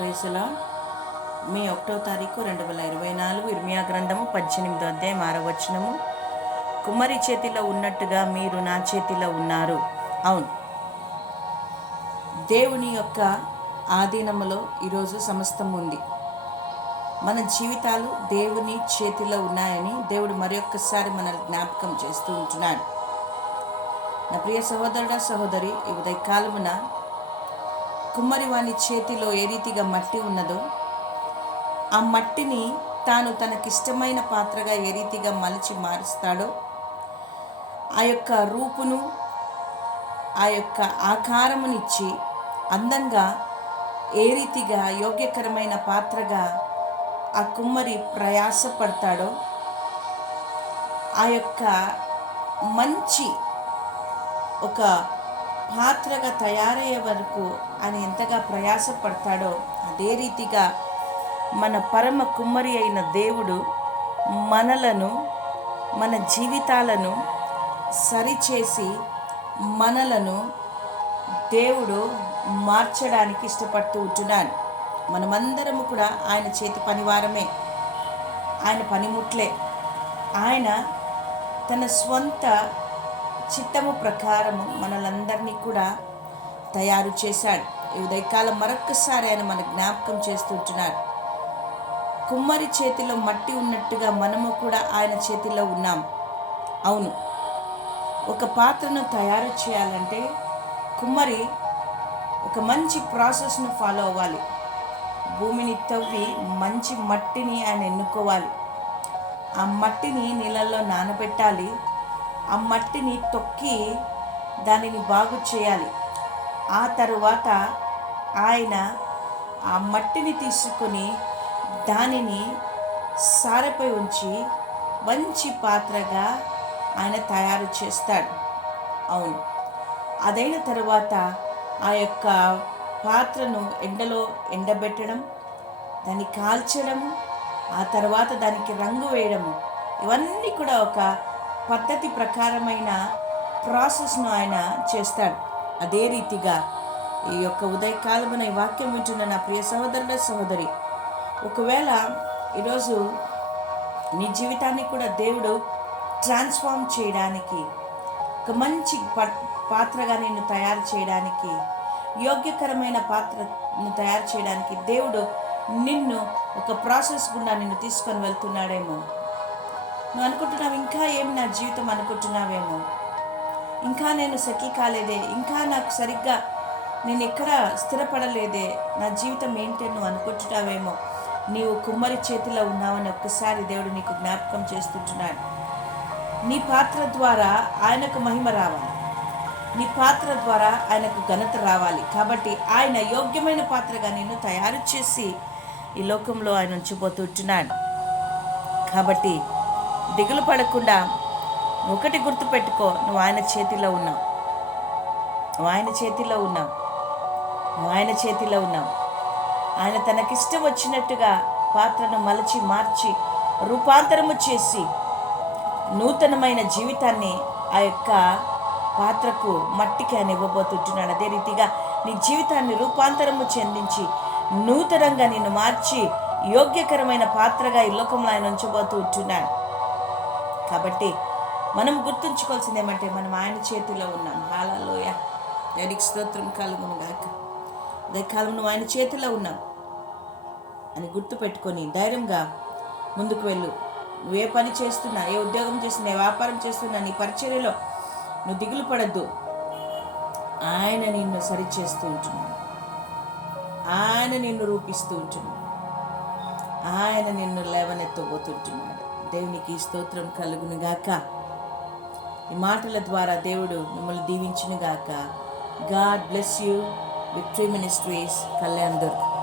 ప్రైసులా మే ఒకటో తారీఖు రెండు వేల ఇరవై నాలుగు ఇర్మియా గ్రంథము పద్దెనిమిదో అధ్యాయం ఆరవచనము కుమ్మరి చేతిలో ఉన్నట్టుగా మీరు నా చేతిలో ఉన్నారు. అవును. దేవుని యొక్క ఆధీనములో ఈరోజు సమస్తం ఉంది. మన జీవితాలు దేవుని చేతిలో ఉన్నాయని దేవుడు మరొక్కసారి మనల్ని జ్ఞాపకం చేస్తూ ఉంటున్నాడు. నా ప్రియ సహోదరుడ సహోదరి ఈ ఉదయకాలమున కుమ్మరివాని చేతిలో ఏ రీతిగా మట్టి ఉన్నదో ఆ మట్టిని తాను తనకిష్టమైన పాత్రగా ఏ రీతిగా మలిచి మారుస్తాడో ఆ యొక్క రూపును ఆ యొక్క ఆకారమునిచ్చి అందంగా ఏ రీతిగా యోగ్యకరమైన పాత్రగా ఆ కుమ్మరి ప్రయాసపడతాడో ఆ యొక్క మంచి ఒక పాత్రగా తయారయ్యే వరకు ఆయన ఎంతగా ప్రయాసపడతాడో అదే రీతిగా మన పరమ కుమ్మరి అయిన దేవుడు మనలను మన జీవితాలను సరిచేసి మనలను దేవుడు మార్చడానికి ఇష్టపడుతూ ఉంటున్నాడు. మనమందరము కూడా ఆయన చేతి పనివారమే. ఆయన పనిముట్లే. ఆయన తన స్వంత చిత్తము ప్రకారము మనలందరినీ కూడా తయారు చేశాడు. ఈ ఉదయకాలం మరొక్కసారి ఆయన మన జ్ఞాపకం చేస్తుంటున్నాడు కుమ్మరి చేతిలో మట్టి ఉన్నట్టుగా మనము కూడా ఆయన చేతిలో ఉన్నాం. అవును ఒక పాత్రను తయారు చేయాలంటే కుమ్మరి ఒక మంచి ప్రాసెస్ను ఫాలో అవ్వాలి. భూమిని తవ్వి మంచి మట్టిని ఆయన ఎన్నుకోవాలి. ఆ మట్టిని నీళ్ళల్లో నానబెట్టాలి. ఆ మట్టిని తొక్కి దానిని బాగు చేయాలి. ఆ తరువాత ఆయన ఆ మట్టిని తీసుకొని దానిని సారపై ఉంచి మంచి పాత్రగా ఆయన తయారు చేస్తాడు. అవును. అదైన తరువాత ఆ యొక్క పాత్రను ఎండలో ఎండబెట్టడం దాన్ని కాల్చడం ఆ తర్వాత దానికి రంగు వేయడము ఇవన్నీ కూడా ఒక పద్ధతి ప్రకారమైన ప్రాసెస్ను ఆయన చేస్తాడు. అదే రీతిగా ఈ యొక్క ఉదయకాలమున ఈ వాక్యం వింటున్న నా ప్రియ సహోదరుల సహోదరి ఒకవేళ ఈరోజు నీ జీవితాన్ని కూడా దేవుడు ట్రాన్స్ఫార్మ్ చేయడానికి ఒక మంచి ప- పాత్రగా నేను తయారు చేయడానికి యోగ్యకరమైన పాత్రను తయారు చేయడానికి దేవుడు నిన్ను ఒక ప్రాసెస్ గుండా నిన్ను తీసుకొని వెళ్తున్నాడేమో. నువ్వు అనుకుంటున్నావు ఇంకా ఏం నా జీవితం అనుకుంటున్నావేమో? ఇంకా నేను సఖీ కాలేదే ఇంకా నాకు సరిగ్గా నేను ఎక్కడ స్థిరపడలేదే నా జీవితం ఏంటి నువ్వు అనుకుంటున్నావేమో? నీవు కుమ్మరి చేతిలో ఉన్నావని ఒక్కసారి దేవుడు నీకు జ్ఞాపకం చేస్తుంటున్నాడు. నీ పాత్ర ద్వారా ఆయనకు మహిమ రావాలి. నీ పాత్ర ద్వారా ఆయనకు ఘనత రావాలి. కాబట్టి ఆయన యోగ్యమైన పాత్రగా నిన్ను తయారు చేసి ఈ లోకంలో ఆయన ఉంచిపోతుంటున్నాడు కాబట్టి దిగులు పడకుండా ఒకటి గుర్తుపెట్టుకో నువ్వు ఆయన చేతిలో ఉన్నావు. నువ్వు ఆయన చేతిలో ఉన్నావు. నువ్వు ఆయన చేతిలో ఉన్నావు. ఆయన తనకిష్టం వచ్చినట్టుగా పాత్రను మలచి మార్చి రూపాంతరము చేసి నూతనమైన జీవితాన్ని ఆ యొక్క పాత్రకు మట్టికి ఆయన ఇవ్వబోతుంటున్నాడు. అదే రీతిగా నీ జీవితాన్ని రూపాంతరము చెందించి నూతనంగా నిన్ను మార్చి యోగ్యకరమైన పాత్రగా ఈ లోకంలో ఆయన ఉంచబోతూ ఉంటున్నాడు. కాబట్టి మనం గుర్తుంచుకోవాల్సింది ఏమంటే మనం ఆయన చేతిలో ఉన్నాం. హాలలోయ దేవునికి స్తోత్రం కలుగును గాక. అదే నువ్వు ఆయన చేతిలో ఉన్నాం అని గుర్తుపెట్టుకొని ధైర్యంగా ముందుకు వెళ్ళు. నువ్వు ఏ పని చేస్తున్నా ఏ ఉద్యోగం చేస్తున్నా ఏ వ్యాపారం చేస్తున్నా నీ పరిచర్యలో నువ్వు దిగులు పడద్దు. ఆయన నిన్ను సరిచేస్తూ ఉంటున్నాడు. ఆయన నిన్ను రూపిస్తూ ఉంటున్నాడు. ఆయన నిన్ను లేవనెత్తబోతుంటున్నాడు. దేవునికి స్తోత్రం కలుగును గాక ఈ మాటల ద్వారా దేవుడు మిమ్మల్ని దీవించును గాక God bless you. Victory ministries Kalyandurg.